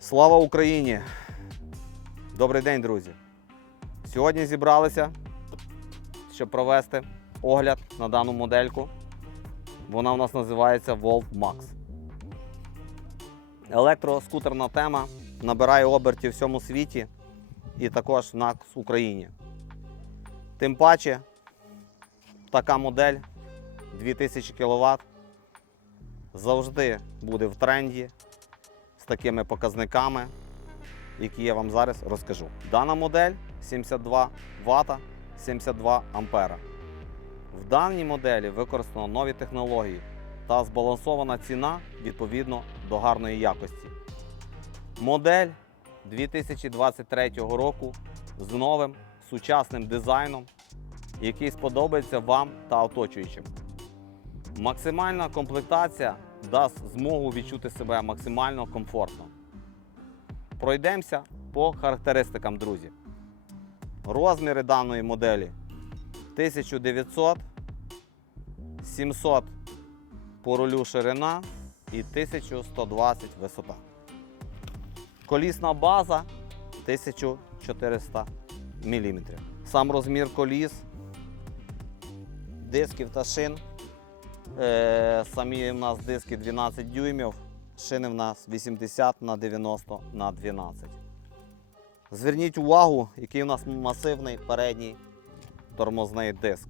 Слава Україні! Добрий день, друзі! Сьогодні зібралися, щоб провести огляд на дану модельку. Вона у нас називається Volt Max. Електроскутерна тема набирає обертів в всьому світі і також в Україні. Тим паче, така модель 2000 кВт завжди буде в тренді з такими показниками, які я вам зараз розкажу. Дана модель 72 Вт, 72 ампера. В даній моделі використано нові технології та збалансована ціна відповідно до гарної якості. Модель 2023 року з новим сучасним дизайном, який сподобається вам та оточуючим. Максимальна комплектація дасть змогу відчути себе максимально комфортно. Пройдемося по характеристикам, друзі. Розміри даної моделі 1900, 700 по рулю ширина і 1120 висота. Колісна база 1400 мм. Сам розмір коліс, дисків та шин Е, Самі в нас диски 12 дюймів, шини в нас 80 на 90 на 12. Зверніть увагу, який у нас масивний передній тормозний диск.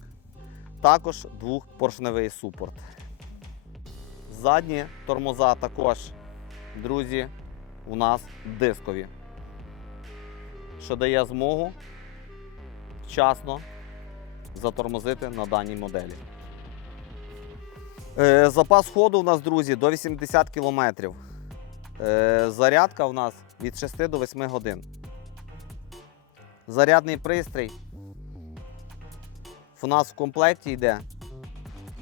Також двохпоршневий супорт. Задні тормоза також, друзі, у нас дискові, що дає змогу вчасно затормозити на даній моделі. Е, Запас ходу у нас, друзі, до 80 км. Зарядка у нас від 6 до 8 годин. Зарядний пристрій у нас в комплекті йде,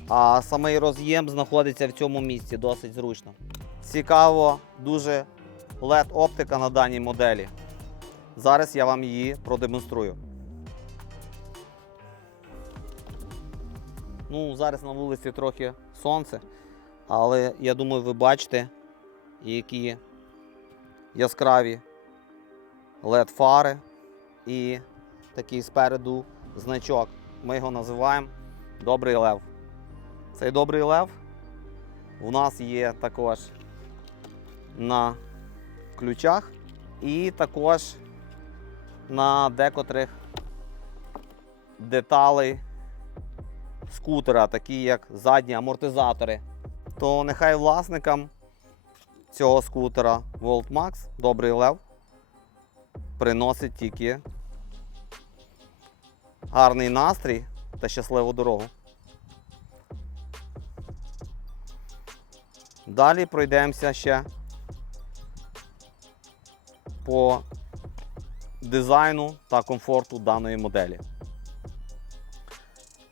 а самий роз'єм знаходиться в цьому місці досить зручно. Цікаво, дуже LED-оптика на даній моделі. Зараз я вам її продемонструю. Ну, зараз на вулиці трохи сонце, але я думаю, ви бачите, які яскраві LED фари і такий спереду значок. Ми його називаємо Добрий Лев. Цей добрий лев у нас є також на ключах і також на декотрих деталей скутера, такі як задні амортизатори, то нехай власникам цього скутера Max Добрий Лев приносить тільки гарний настрій та щасливу дорогу. Далі пройдемося ще по дизайну та комфорту даної моделі.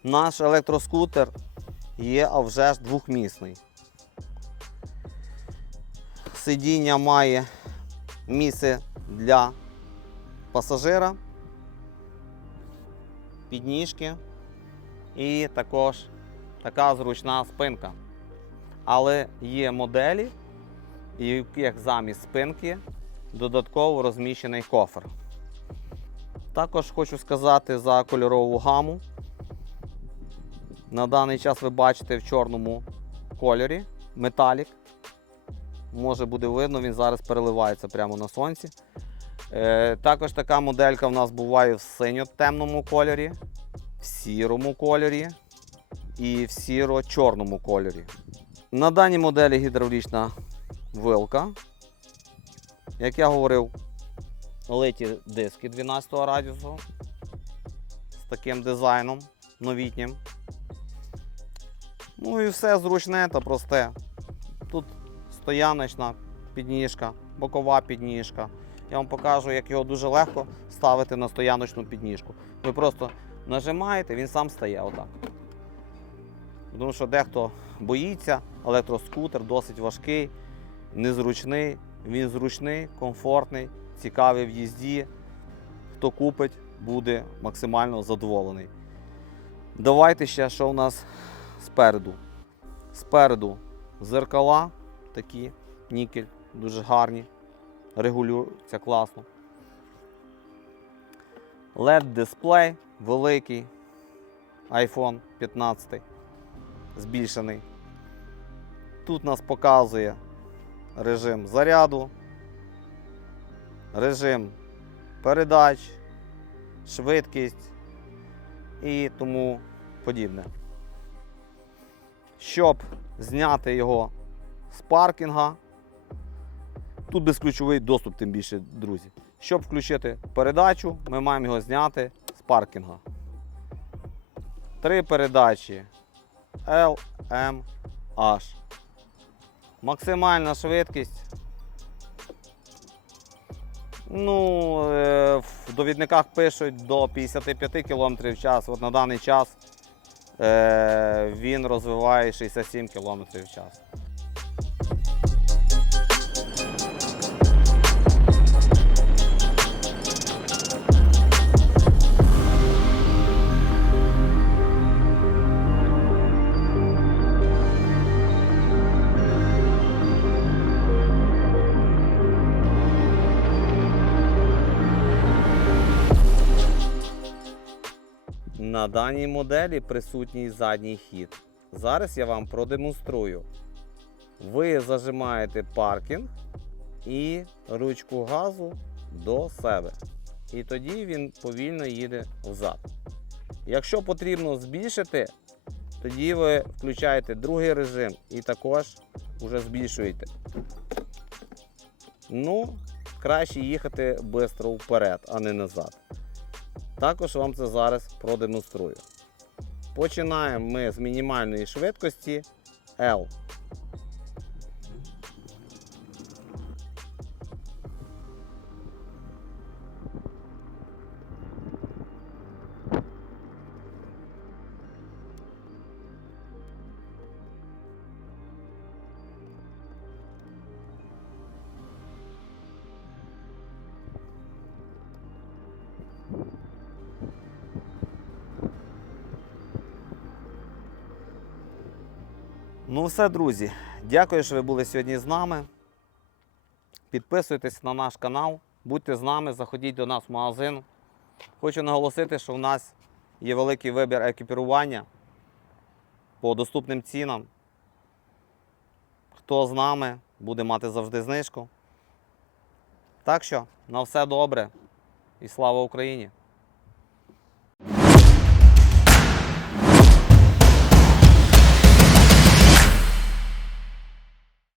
Наш електроскутер є а вже ж двохмісний. Сидіння має місце для пасажира, підніжки і також така зручна спинка. Але є моделі, в яких замість спинки додатково розміщений кофр. Також хочу сказати за кольорову гаму. На даний час ви бачите в чорному кольорі металік. Може буде видно, він зараз переливається прямо на сонці. Е, також така моделька в нас буває в синьо-темному кольорі, в сірому кольорі і в сіро-чорному кольорі. На даній моделі гідравлічна вилка. Як я говорив, литі диски 12 радіусу з таким дизайном новітнім. Ну і все зручне та просте. Тут стояночна підніжка, бокова підніжка. Я вам покажу, як його дуже легко ставити на стояночну підніжку. Ви просто нажимаєте, він сам стає отак. Тому що дехто боїться електроскутер, досить важкий, незручний. Він зручний, комфортний, цікавий в їзді. Хто купить, буде максимально задоволений. Давайте ще, що у нас спереду. Спереду зеркала такі, нікель, дуже гарні. Регулюються класно. LED-дисплей великий. iPhone 15 збільшений. Тут нас показує режим заряду, режим передач, швидкість і тому подібне. Щоб зняти його з паркінга, тут безключовий доступ, тим більше, друзі. Щоб включити передачу, ми маємо його зняти з паркінга. Три передачі L, M, H. Максимальна швидкість. Ну, е, в довідниках пишуть до 55 км в час. От на даний час е, він розвиває 67 км в час. На даній моделі присутній задній хід. Зараз я вам продемонструю. Ви зажимаєте паркінг і ручку газу до себе. І тоді він повільно їде взад. Якщо потрібно збільшити, тоді ви включаєте другий режим і також вже збільшуєте. Ну, краще їхати швидко вперед, а не назад. Також вам це зараз продемонструю. Починаємо ми з мінімальної швидкості L. Ну все, друзі. Дякую, що ви були сьогодні з нами. Підписуйтесь на наш канал, будьте з нами, заходіть до нас в магазин. Хочу наголосити, що в нас є великий вибір екіпірування по доступним цінам. Хто з нами, буде мати завжди знижку. Так що, на все добре і слава Україні!